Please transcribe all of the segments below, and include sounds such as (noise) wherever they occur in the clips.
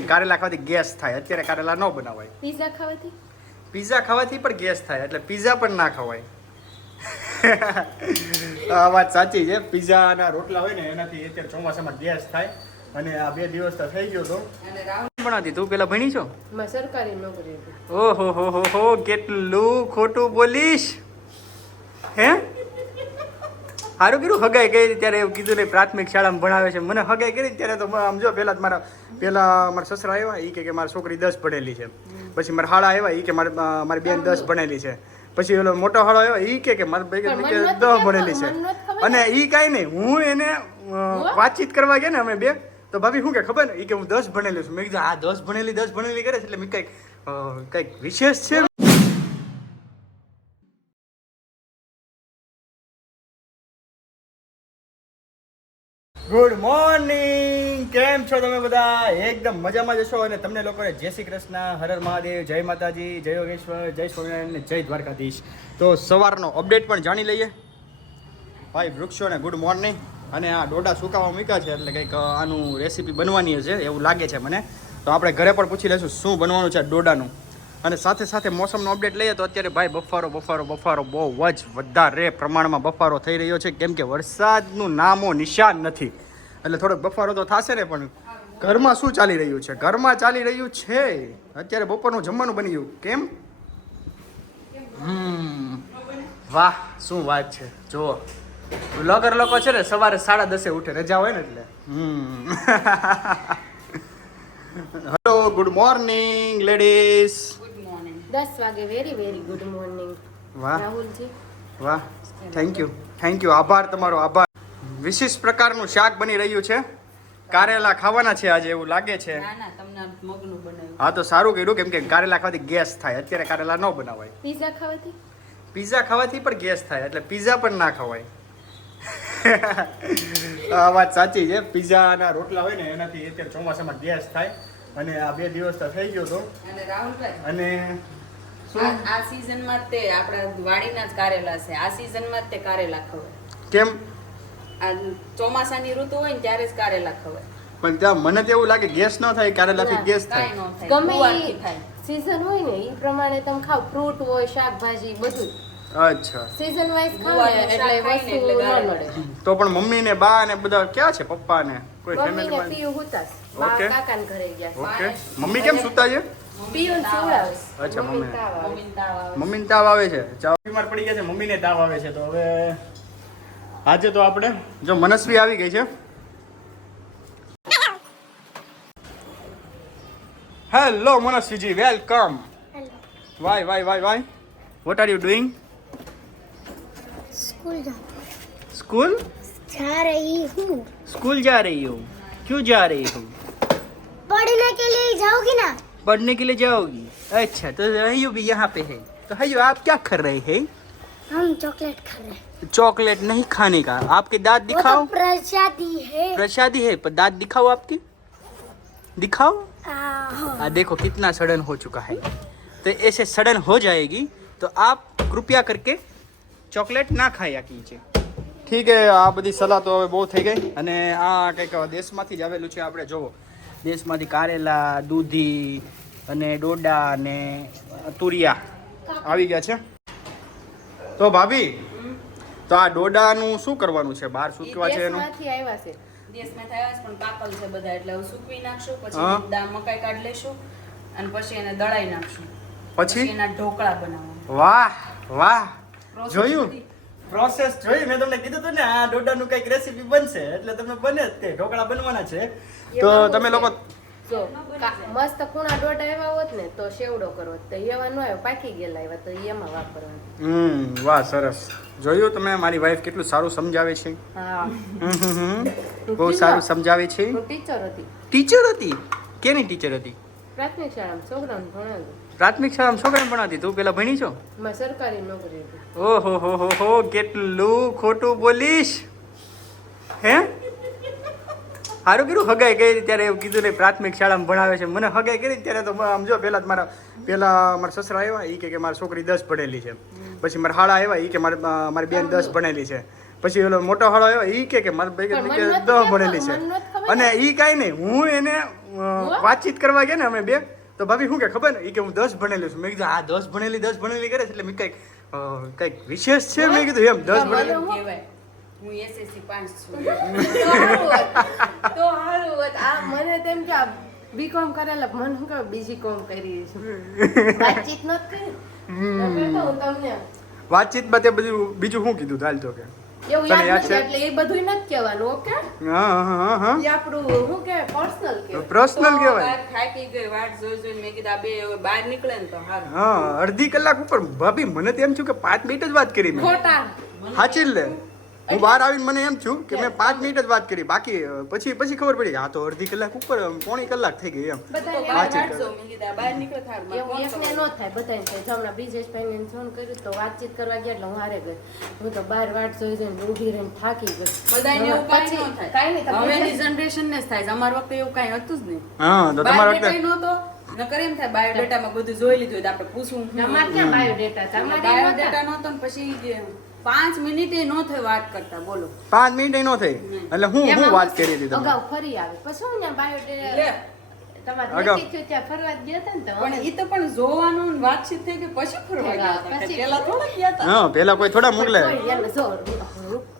કારેલા ખાવાથી ગેસ થાય. અત્યારે કારેલા ન બનાવાય. પીઝા ખાવાથી? પીઝા ખાવાથી પણ ગેસ થાય એટલે પીઝા પણ ના ખવાય. (laughs) આ વાત સાચી છે. પીઝાના રોટલા હોય ને એનાથી અત્યારે ચોમાસામાં ગેસ થાય. અને આ બે દિવસ તો થઈ ગયો તો. બનાવતી તું? પેલા ભણી છો? માં સરકારી નોકરી ઓહો હો હો કેટલું ખોટું બોલીશ. હે? સારું કીધું હગાઈ કરી ત્યારે એવું કીધું નહીં પ્રાથમિક શાળામાં ભણાવે છે. મને હગાઈ કરી ત્યારે તો આમ જો પહેલા મારા પહેલાં મારા સસરા આવ્યા એ કે કે મારી છોકરી દસ ભણેલી છે. પછી મારા હાળા આવ્યા એ કે મારી મારી બેન દસ ભણેલી છે. પછી ઓલો મોટો હાળો આવ્યો એ કે કે મારી ભાઈ કે દસ ભણેલી છે. અને એ કાંઈ નહીં હું એને વાતચીત કરવા ગયા ને અમે બે તો ભાભી શું કે ખબર? ને એ કે હું દસ ભણેલી છું. મેં કીધું આ દસ ભણેલી દસ ભણેલી કરે છે. એટલે મેં કંઈક કંઈક વિશેષ છે. ગુડ મોર્નિંગ કેમ છો તમે બધા? એકદમ મજામાં જશો અને તમને લોકોને જય શ્રી કૃષ્ણ, હર હર મહાદેવ, જય માતાજી, જય યોગેશ્વર, જય સ્વામિનારાયણ જય દ્વારકાધીશ. તો સવારનો અપડેટ પણ જાણી લઈએ. ભાઈ વૃક્ષોને ગુડ મોર્નિંગ અને આ ડોડા સુકાવા મૂક્યા છે એટલે કંઈક આનું રેસીપી બનવાની છે એવું લાગે છે મને. તો આપણે ઘરે પણ પૂછી લઈશું શું બનવાનું છે ડોડાનું. અને સાથે સાથે મોસમનો અપડેટ લઈએ તો અત્યારે ભાઈ બફારો બફારો બફારો બહુ જ વધારે પ્રમાણમાં બફારો થઈ રહ્યો છે. કેમ કે વરસાદનું નામો નિશાન નથી. એટલે થોડોક બફારો તો થશે ને, પણ ઘરમાં શું ચાલી રહ્યું છે? ઘરમાં ચાલી રહ્યું છે. અત્યારે બપોરનું જમવાનું બની ગયું. કેમ? હમ. વાહ, શું વાત છે. જુઓ. લગર લોકો છે ને સવારે સાડા દસે ઉઠે, રજા હોય ને એટલે. હમ. હેલો ગુડ મોર્નિંગ લેડીઝ દસ વાગે વેરી વેરી ગુડ મોર્નિંગ વાહ. રાહુલજી. વાહ. થેન્ક યુ થેન્ક યુ આભાર તમારો આભાર. વિશિષ્ટ પ્રકારનું શાક બની રહ્યું છે. કારેલા ખાવાના છે આજે એવું લાગે છે. ના ના તમને મગનું બનાવ્યું. હા તો સારું કર્યું કેમ કે કારેલા ખાવાથી ગેસ થાય. અત્યારે કારેલા ન બનાવાય. પીઝા ખાવાથી? પીઝા ખાવાથી પણ ગેસ થાય એટલે પીઝા પણ ના ખવાય. (laughs) આ વાત સાચી છે. પીઝાના રોટલા હોય ને એનાથી અત્યારે ચોમાસામાં ગેસ થાય. અને આ બે દિવસ તો થઈ ગયો તો. અને રાહુલભાઈ? અને આ આ તે આપણા વાડીના જ કારેલા છે. આ સિઝનમાં જ તે કારેલા ખવાય. કેમ? આ ચોમાસાની ઋતુ હોય ને ત્યારે જ કારેલા ખવાય. પણ ત્યાં મને તો એવું લાગે ગેસ ન થાય કારેલાથી ગેસ થાય. ગમે સીઝન હોય ને એ પ્રમાણે તમે ખાવ ફ્રૂટ હોય શાકભાજી બધું. અચ્છા. સીઝન વાઇઝ ખાવ એટલે વસ્તુ ન નડે તો પણ મમ્મી ને બા ને બધા ક્યાં છે પપ્પા ને કોઈ મમ્મી ને પીયું હુતાસ બા ઓકે. કાકાને ઘરે ગયા. ઓકે મમ્મી કેમ સુતા છે? પીયું સુવડાવસ અચ્છા, મમ્મી મમ્મી. તાવ આવે. મમ્મીને તાવ આવે. મમ્મીને તાવ આવે છે ચાવ બીમાર પડી ગયા છે મમ્મીને તાવ આવે છે તો હવે આજે તો આપણે જો મનસ્વી આવી ગઈ છે hello મનસ્વીજી welcome why why why why what are you doing school जा स्कूल जा रही हूँ स्कूल जा रही हो क्यों जा रही हो पढ़ने के लिए जाओगी ना पढ़ने के लिए जाओगी अच्छा तो हयू भी यहाँ पे है तो हयू आप क्या कर रहे हैं हम चॉकलेट खा रहे हैं चॉकलेट नहीं खाने का आपके दांत वो तो दिखाओ प्रसादी है प्रसादी है पर दांत दिखाओ आपके दिखाओ आ, हाँ। आ देखो कितना सड़न हो चुका है तो ऐसे सड़न हो जाएगी तो आप कृपया करके ચોકલેટ ના ખાયા કીજે ઠીક હે આ બધી સલાહ તો હવે બહુ થઈ ગઈ અને આ કંઈક દેશમાંથી જ આવેલું છે આપણે જોવો દેશમાંથી કારેલા દૂધી અને ડોડા અને તુરિયા આવી ગયા છે. તો ભાભી તો આ ડોડાનું શું કરવાનું છે? બહાર સૂકવા છે એનું? આવ્યા છે. દેશમાં થયા છે પણ પાકલ છે બધા એટલે સૂકવી નાખશું પછી દા મકાઈ કાઢ લેશું અને પછી એને દળાઈ નાખશું. પછી? એના ઢોકળા બનાવવા વાહ વાહ. જોયું. પ્રોસેસ જોઈ મેં તમને કીધું હતું ને આ ડોડાનું કંઈક રેસીપી બનશે એટલે તમને બને જ તે ઢોકળા બનવાના છે. તો તમે લોકો જો મસ્ત ખૂણા ડોડા એવા હોત ને તો શેવડો કરો તો એવા ન આવ્યો પાકી ગયેલા આવ્યા તો એમાં વાપરવાનું. હમ વાહ સરસ. જોયું તમે મારી વાઈફ કેટલું સારું સમજાવે છે. હા. બહુ સારું સમજાવે છે. ટીચર હતી. ટીચર હતી? કેની ટીચર હતી? પ્રાથમિક શાળામાં છોકરાઓને ભણાવતું પ્રાથમિક શાળામાં છોકરાને ભણાવતી તું પેલા ભણી છો? સરકારી નોકરી ઓહો હો હો હો કેટલું ખોટું બોલીશ. હે? સારું કીધું હગાઈ કરી ત્યારે એવું કીધું નહીં પ્રાથમિક શાળામાં ભણાવે છે. મને હગાઈ કરી ત્યારે તો આમ જો પહેલાં મારા પેલા મારા સસરા આવ્યા એ કે કે મારી છોકરી દસ ભણેલી છે. પછી મારા હાળા આવ્યા એ કે મારે મારી બેન દસ ભણેલી છે. પછી ઓલો મોટો હાળો આવ્યો એ કે કે મારા કે દસ ભણેલી છે. અને એ કાંઈ નહીં હું એને વાતચીત કરવા ગયા ને અમે બે. તો ભાભી શું કે ખબર ને? કે હું દસ ભણેલી છું. મેં કીધું આ દસ ભણેલી દસ ભણેલી કરે છે. એટલે મેં કંઈક કંઈક વિશેષ છે? મેં કીધું એમ દસ ભણેલી. હું એસએસસી પાસ છું. તો હારું. આ મને તેમ કે બીકોમ કરેલા મને શું ખબર બીજી કોમ કરી છે. વાતચીત નથી કરી? હું તમને. વાતચીતમાં તે બધું બીજું શું કીધું? હાલ તો કે. એવું યાદ નથી એટલે એ બધું નથી કહેવાનું ઓકે? હા હા હા હા. એ આપણું શું કે પર્સનલ કે પર્સનલ કહેવાય. થાકી ગઈ વાટ જોઈ જોઈને મેં કીધું આ બે હવે બહાર નીકળે ને તો સારું હા અડધી કલાક ઉપર ભાભી મને તો એમ થયું કે પાંચ મિનિટ જ વાત કરી મેં. ખોટા. સાચી લે. હું બહાર આવીને મને એમ થયું કે મેં પાંચ મિનિટ જ વાત કરી બાકી પછી પછી ખબર પડી આ તો અડધી કલાક ઉપર પોણી કલાક થઈ ગઈ એમ બધાને વાતચીત કરવો. ન થાય બધાને થાય જો હમણાં બ્રિજેશભાઈને ફોન કર્યું તો વાતચીત કરવા ગયા એટલે હું હારે ગઈ હું તો બાર વાટ જોઈ જોઈને ઊભી રહીને થાકી ગઈ બધાયને જનરેશન પછી ન થાય. અમારા વખતે એવું કઈ હતું જ નહીં. હા તો તમારા વખતે. નકર એમ થાય બાયોડેટામાં બધું જોઈ લીધું હોય તો આપણે પૂછવું અમારે ક્યાં બાયોડેટા. બાયોડેટા નહોતો પછી જે પાંચ મિનિટે નો થઈ વાત કરતા બોલો. પાંચ મિનિટ નો થઈ એટલે હું હું વાત કરી હતી તમે અગાઉ ફરી આવે. પછી હું તા ને તો પણ ઈ તો પણ જોવાનું વાતચીત થઈ કે પછી ફરવા ગયા હતા. પછી- પેલા થોડા ગયા હતા? હા પેલા કોઈ થોડા મોકલે.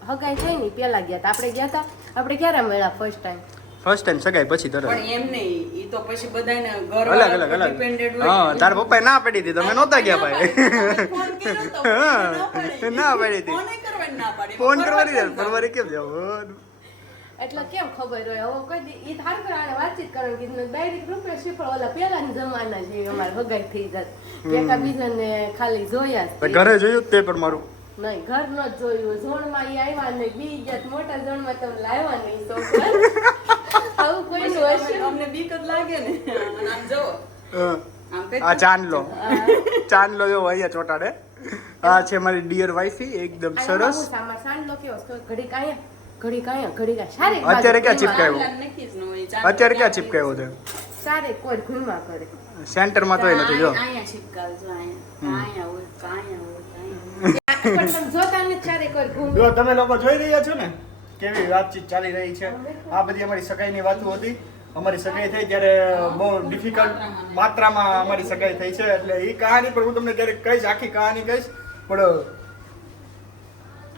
હગાઈ થઈ ને પેલા ગયા હતા. આપણે ગયા હતા આપણે ક્યારે મળ્યા ફર્સ્ટ ટાઈમ ફર્સ્ટ ટાઈમ સગાઈ પછી તરત. પણ એમ નહીં ઈ તો પછી બધાને ઘર અલગ અલગ અલગ. હોય હા તાર પપ્પા ના પડી હતી તમે નહોતા ગયા ભાઈ. ના પડી. હતી. ફોન કરવાની યાર ફરવારી કેમ જાવ એટલે કેમ ખબર હોય? હવે કોઈ દી ઈ થાર પર આને વાતચીત કરવાનું કીધું ડાયરેક્ટ રૂપિયા શ્રીફળ ઓલા પેલાના જમાના છે અમારે હગાઈ થઈ જાય. એકા બીજાને ખાલી જોયા. ઘરે જોયું તે પણ મારું. નહીં ઘર નો જ જોયું ઝોણમાં ઈ આવ્યા (laughs) નહીં બી ગયા મોટા ઝોણમાં તમે લાવ્યા નહીં છોકરા આવું કોઈ નું હશે અમને- બીક જ લાગે ને. આમ જુઓ. હા. આમ કઈ આ ચાંદલો. ચાંદલો જો અહીંયા ચોટાડે આ છે મારી ડિયર વાઈફી એકદમ સરસ. ચાંદલો કેવો છે? ઘડી કાયા ઘડી કાયા ઘડી કાંયા સારી અત્યારે ક્યાં ચીપકાયો? જ અત્યારે ક્યાં ચીપકાયો છે સારે કોઈ ઘૂમા કરે. સેન્ટરમાં એ નથી જો. અહીંયા ચીપકાવજો, અહીંયા. અહીંયા હોય, કાંયા જો, તમે લોકો જોઈ રહ્યા છો ને? કેવી વાતચીત ચાલી રહી છે? આ બધી અમારી સગાઈની વાતો હતી. અમારી સગાઈ થઈ ત્યારે બહુ ડિફિકલ્ટ માત્રામાં અમારી સગાઈ થઈ છે. એટલે એ કહાની પણ હું તમને ક્યારેક કહીશ, આખી કહાની કહીશ. પણ,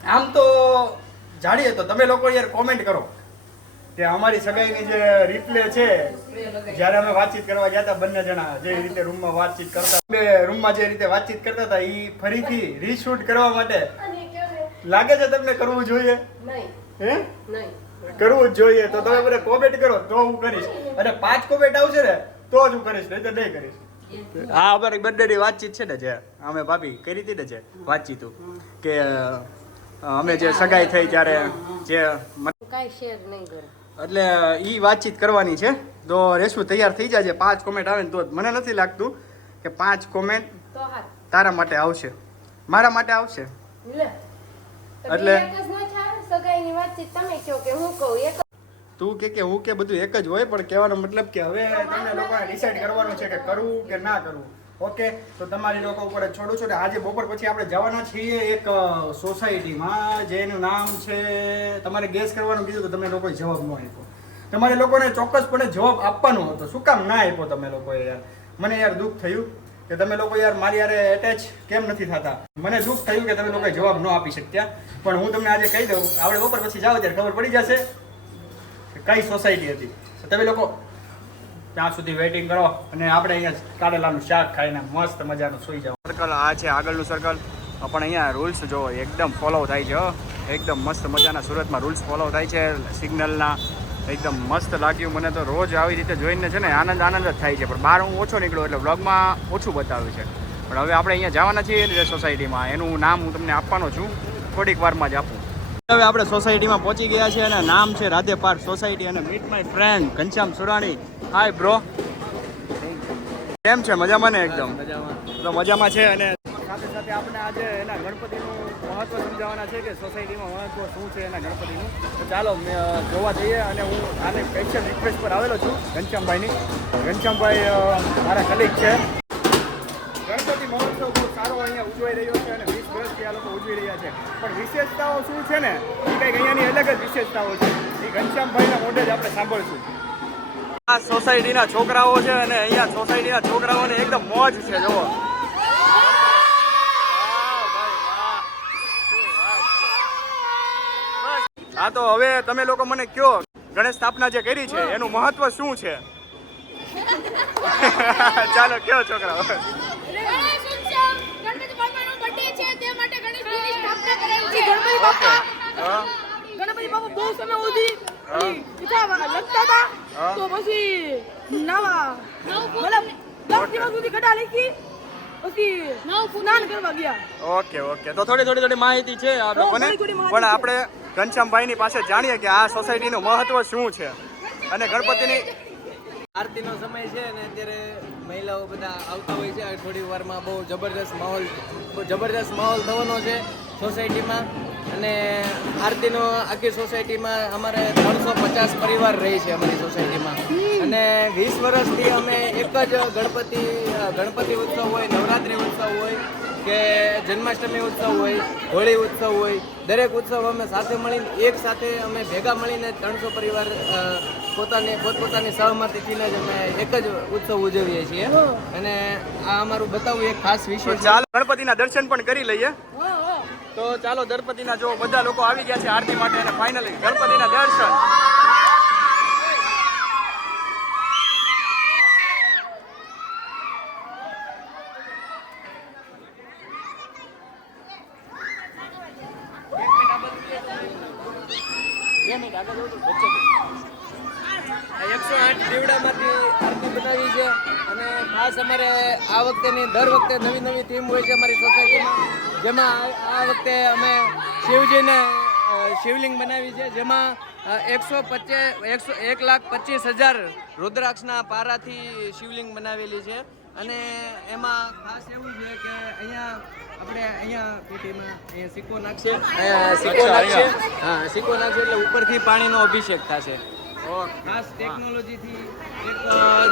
આમ તો જાણીએ તો તમે લોકો યાર કોમેન્ટ કરો. કે અમારી સગાઈની જે રિપ્લે છે જ્યારે અમે વાતચીત કરવા ગયા હતા બંને જણા જે રીતે રૂમમાં વાતચીત કરતા બે રૂમમાં જે રીતે વાતચીત કરતા હતા એ ફરીથી રીશૂટ કરવા માટે. લાગે છે તમને કરવું જોઈએ? નહીં. હે? કરવું જ જોઈએ. તો તમે બધા કોમેન્ટ કરો તો હું કરીશ. અને પાંચ કોમેન્ટ આવશે ને તો જ હું કરીશ નહીં તો નહીં કરીશ. હા અમારી બંનેની વાતચીત છે ને જે અમે ભાભી કરી હતી ને જે વાતચીત કે અમે જે સગાઈ થઈ ત્યારે જે કાંઈ શેર નહીં કરું. એટલે એ વાતચીત કરવાની છે. તો રેશુ તૈયાર થઈ જાય પાંચ કોમેન્ટ આવે ને તો. મને નથી લાગતું કે પાંચ કોમેન્ટ તારા માટે આવશે. મારા માટે આવશે. એટલે-. તું કે કે હું કે બધું એક જ હોય પણ કહેવાનો મતલબ કે હવે તમને લોકોને ડિસાઈડ કરવાનું છે કે કરવું કે ના કરવું. ઓકે, તો તમારી લોકો ઉપર છોડું છું આજે બપોર પછી આપણે જવાના છીએ એક સોસાયટીમાં, જેનું નામ છે, તમારે ગેસ કરવાનું કીધું તો તમે લોકોએ જવાબ ન આપ્યો. તમારે લોકોને ચોક્કસપણે જવાબ આપવાનો હતો. શું કામ ના આપ્યો તમે લોકોએ યાર? મને યાર દુઃખ થયું કે તમે લોકો યાર મારી યારે એટેચ કેમ નથી થતા? મને દુઃખ થયું કે તમે લોકોએ જવાબ ન આપી શક્યા. પણ હું તમને આજે કહી દઉં આપણે બપોર પછી જાઓ ત્યારે ખબર પડી જશે કઈ સોસાયટી હતી. તમે લોકો ત્યાં સુધી વેઇટિંગ કરો અને આપણે અહીંયા કારેલાનું શાક ખાઈને મસ્ત મજાનું સુઈ જાવ સર્કલ આ છે આગળનું સર્કલ પણ અહીંયા રૂલ્સ જો એકદમ ફોલો થાય છે. એકદમ મસ્ત મજાના સુરતમાં રૂલ્સ ફોલો થાય છે. સિગ્નલના એકદમ મસ્ત લાગ્યું મને તો. રોજ આવી રીતે જોઈને છે ને આનંદ આનંદ જ થાય છે. પણ બહાર હું ઓછો નીકળ્યો એટલે વ્લોગમાં ઓછું બતાવ્યું છે. પણ હવે આપણે અહીંયા જવાના છીએ સોસાયટીમાં એનું નામ હું તમને આપવાનો છું. થોડીક વારમાં જ આપું. હવે આપણે સોસાયટીમાં પહોંચી ગયા છે અને નામ છે રાધે પાર્ક સોસાયટી અને meet my friend Ghanshyam Surani. Hi bro કેમ છે? મજામાં ને એકદમ? તો મજામાં છે અને સાથે સાથે આપણે આજે એના ગણપતિનું મહત્વ સમજાવવાના છે કે સોસાયટીમાં મહત્વ શું છે એના ગણપતિનું. તો ચાલો જોવા જઈએ અને હું આને સ્પેશિયલ રિક્વેસ્ટ પર આવેલો છું ઘનશ્યામભાઈની. ઘનશ્યામભાઈ મારા કલીગ છે. ગણપતિ મહોત્સવ બહુ સારો સારો અહીંયા ઉજવાઈ રહ્યો છે. લોકો ઉજવી રહ્યા છે. પણ વિશેષતાઓ શું છે ને? એ કંઈક અહીંયાની અલગ જ વિશેષતાઓ છે. એ ઘનશ્યામભાઈના મોઢે જ આપણે સાંભળશું. આ સોસાયટીના છોકરાઓ છે અને અહીંયા સોસાયટીના છોકરાઓને એકદમ મોજ છે, જુઓ. હા, તો હવે તમે લોકો મને કયો? ગણેશ સ્થાપના જે કરી છે, એનું મહત્વ શું છે? (laughs) ચાલો, કયો છોકરાઓ? સ્થાપના ગણપતિ બાપા. ગણપતિ બાપા બહુ સમય સુધી હા. ઈઠા હતા. તો પછી નવા મતલબ દસ દિવસ સુધી ગડા લખી પછી સ્નાન કરવા ગયા. Okay okay. તો થોડી થોડી થોડી માહિતી છે આ લોકોને. પણ આપણે આપણે ઘનશ્યામભાઈની પાસે જાણીએ કે આ સોસાયટી નું મહત્વ શું છે. અને ગણપતિની આરતીનો સમય છે અને અત્યારે મહિલાઓ બધા આવતા હોય છે. થોડી વારમાં બહુ જબરદસ્ત માહોલ બહુ જબરદસ્ત માહોલ થવાનો છે. સોસાયટીમાં. અને આરતીનો આખી સોસાયટીમાં અમારે ત્રણસો પચાસ પરિવાર રહે છે અમારી સોસાયટીમાં. અને વીસ વર્ષથી અમે એક જ ગણપતિ ગણપતિ ઉત્સવ હોય નવરાત્રિ ઉત્સવ હોય કે જન્માષ્ટમી ઉત્સવ હોય હોળી ઉત્સવ હોય દરેક ઉત્સવ અમે સાથે મળીને એક સાથે અમે ભેગા મળીને ત્રણસો પરિવાર પોતાની પોતપોતાની સહમતીથી જ અમે એક જ ઉત્સવ ઉજવીએ છીએ. અને આ અમારું બતાવવું એક ખાસ વિષય છે ચાલો ગણપતિના દર્શન પણ કરી લઈએ. તો ચાલો ગણપતિના જો બધા લોકો આવી ગયા છે આરતી માટે અને ફાઇનલી ગણપતિના દર્શન. એકસો આઠ દીવડામાંથી આરતી બનાવી છે. અને ખાસ અમારે આ વખતેની દર વખતે નવી નવી થીમ હોય છે અમારી સોસાયટીમાં જેમાં આ- વખતે અમે શિવજીને શિવલિંગ બનાવી છે જેમાં એકસો પચીસ એકસો એક લાખ પચીસ હજાર રુદ્રાક્ષના પારાથી શિવલિંગ બનાવેલી છે. અને એમાં ખાસ એવું છે કે અહીંયા આપણે અહીંયા પેટીમાં અહીંયા સિક્કો નાખશે. સિક્કો નાખશે. હા સિક્કો નાખશે એટલે ઉપરથી પાણીનો અભિષેક થશે. ખાસ ટેકનોલોજીથી એક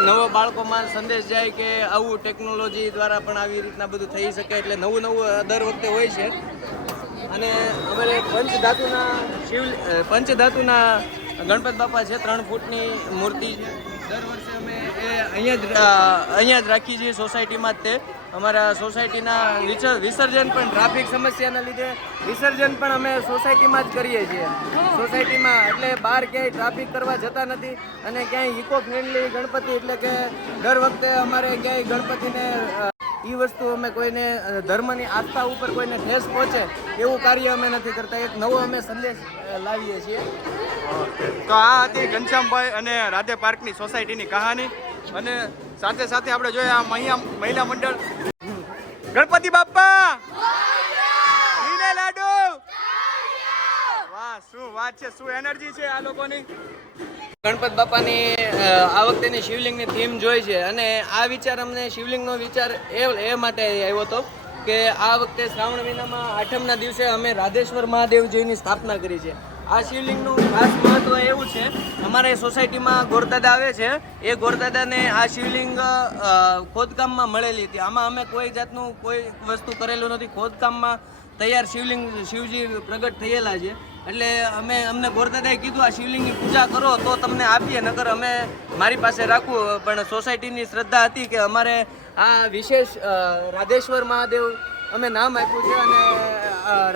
નવો બાળકોમાં સંદેશ જાય કે આવું ટેકનોલોજી દ્વારા પણ આવી રીતના બધું થઈ શકે એટલે નવું નવું દર વખતે હોય છે. અને અમારે પંચધાતુના શિવ પંચધાતુના ગણપત બાપા છે ત્રણ ફૂટની મૂર્તિ. છે દર વર્ષે અમે એ અહીંયા જ અહીંયા જ રાખીએ છીએ સોસાયટીમાં જ તે. અમારા સોસાયટીના વિસર્જન પણ ટ્રાફિક સમસ્યાના લીધે વિસર્જન પણ અમે સોસાયટીમાં જ કરીએ છીએ. સોસાયટીમાં એટલે બહાર ક્યાંય ટ્રાફિક કરવા જતા નથી અને ક્યાંય ઇકો ફ્રેન્ડલી ગણપતિ એટલે કે દર વખતે અમારે ક્યાંય ગણપતિને એ વસ્તુ અમે કોઈને ધર્મની આસ્થા ઉપર કોઈને ઠેસ પહોંચે એવું કાર્ય અમે નથી કરતા. એક નવો અમે સંદેશ લાવીએ છીએ. તો આ હતી ઘનશ્યામભાઈ અને રાધે પાર્કની સોસાયટીની કહાની. અને સાથે સાથે આપણે જોઈએ આ મહિલા મહિલા મંડળ. ગણપતિ બાપ્પા! લાડુ! વાહ, શું વાત છે, શું એનર્જી છે આ લોકોની? ગણપત બાપાની આ વખતેની શિવલિંગની થીમ જોઈ છે અને આ વિચાર અમને શિવલિંગનો વિચાર એ એ માટે આવ્યો હતો કે આ વખતે શ્રાવણ મહિનામાં આઠમના દિવસે અમે રાધેશ્વર મહાદેવજીની સ્થાપના કરી છે. આ શિવલિંગનું ખાસ મહત્વ એવું છે, અમારે સોસાયટીમાં ગોરદાદા આવે છે, એ ગોરદાદાને આ શિવલિંગ ખોદકામમાં મળેલી હતી. આમાં અમે કોઈ જાતનું કોઈ વસ્તુ કરેલું નથી. ખોદકામમાં તૈયાર શિવલિંગ, શિવજી પ્રગટ થયેલા છે. એટલે અમે, અમને ગોરદાદાએ કીધું, આ શિવલિંગની પૂજા કરો, તો તમને આપીએ, નકર અમે મારી પાસે રાખવું પણ સોસાયટીની શ્રદ્ધા હતી કે અમારે આ વિશેષ રાધેશ્વર મહાદેવ અમે નામ આપ્યું છે અને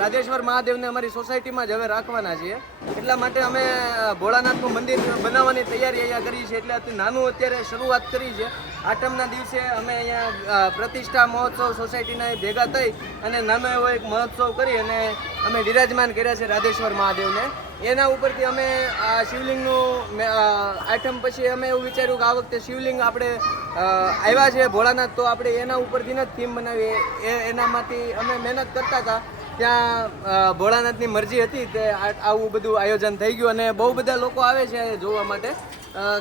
રાજેશ્વર મહાદેવને અમારી સોસાયટીમાં જ હવે રાખવાના છીએ. એટલા માટે અમે ભોળાનાથનું મંદિર બનાવવાની તૈયારી અહીંયા કરી છે. એટલે નાનું અત્યારે શરૂઆત કરી છે. આઠમના દિવસે અમે અહીંયા પ્રતિષ્ઠા મહોત્સવ સોસાયટીના ભેગા થઈ અને નાનો એવો એક મહોત્સવ કરી અને અમે વિરાજમાન કર્યા છે રાધેશ્વર મહાદેવને. એના ઉપરથી અમે આ શિવલિંગનું આઠમ પછી અમે એવું વિચાર્યું કે આ વખતે શિવલિંગ આપણે આવ્યા છે ભોળાનાથ, તો આપણે એના ઉપરથી જ થીમ બનાવીએ. એ એનામાંથી અમે મહેનત કરતા હતા. ત્યાં ભોળાનાથની મરજી હતી તે આવું બધું આયોજન થઈ ગયું અને બહુ બધા લોકો આવે છે જોવા માટે.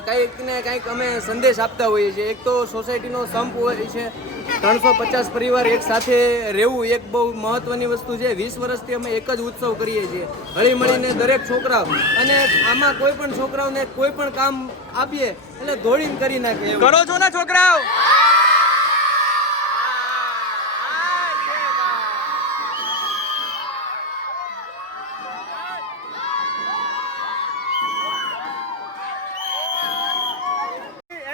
કંઈક ને કંઈક અમે સંદેશ આપતા હોઈએ છીએ. એક તો સોસાયટીનો સંપ હોય છે ત્રણસો પચાસ પરિવાર એક સાથે રહેવું એક બહુ મહત્વની વસ્તુ છે. વીસ વર્ષથી અમે એક જ ઉત્સવ કરીએ છીએ. હળી મળીને દરેક છોકરાઓ અને આમાં કોઈ પણ છોકરાઓને કોઈ પણ કામ આપીએ એટલે દોડીને કરી નાખીએ. કરો છો ને છોકરાઓ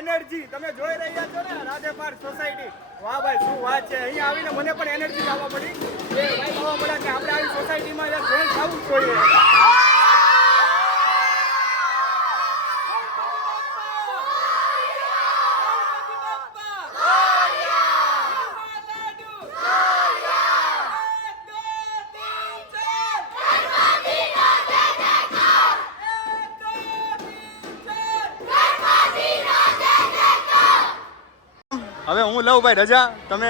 આ છે તમે જોઈ રહ્યા છો ને રાધે પાર્ક સોસાયટી વાહ ભાઈ શું વાત છે અહીંયા આવીને મને પણ એનર્જી આવવા મળી કે ભાઈ આવવા મળ્યા કે આપણે આવી સોસાયટીમાં યાર જોઈન થવું જ જોઈએ હવે હું ભાઈ, રજા? તમે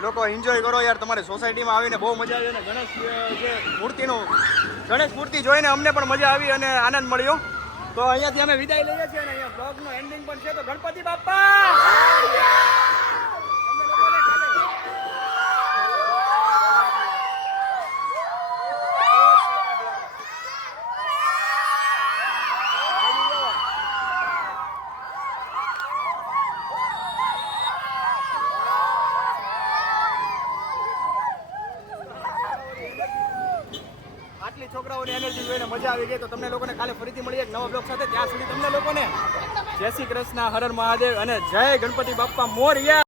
લોકો એન્જોય કરો યાર, તમારી સોસાયટીમાં આવીને બહુ મજા આવી અને ગણેશ જે મૂર્તિનું, ગણેશ મૂર્તિ જોઈને અમને પણ મજા આવી અને આનંદ મળ્યો. તો અહીંયાથી અમે વિદાય લઈએ છીએ અને અહીંયા બ્લોગનું એન્ડિંગ પણ છે. તો ગણપતિ બાપા તમને લોકોને કાલે- આટલી છોકરાઓની એનર્જી જોઈને મજા આવી ગઈ તો તમને લોકોને કાલે ફરીથી મળીએ એક નવા બ્લોગ સાથે. ત્યાં સુધી તમને લોકોને જય શ્રી કૃષ્ણ હર મહાદેવ અને જય ગણપતિ બાપ્પા મોરયા.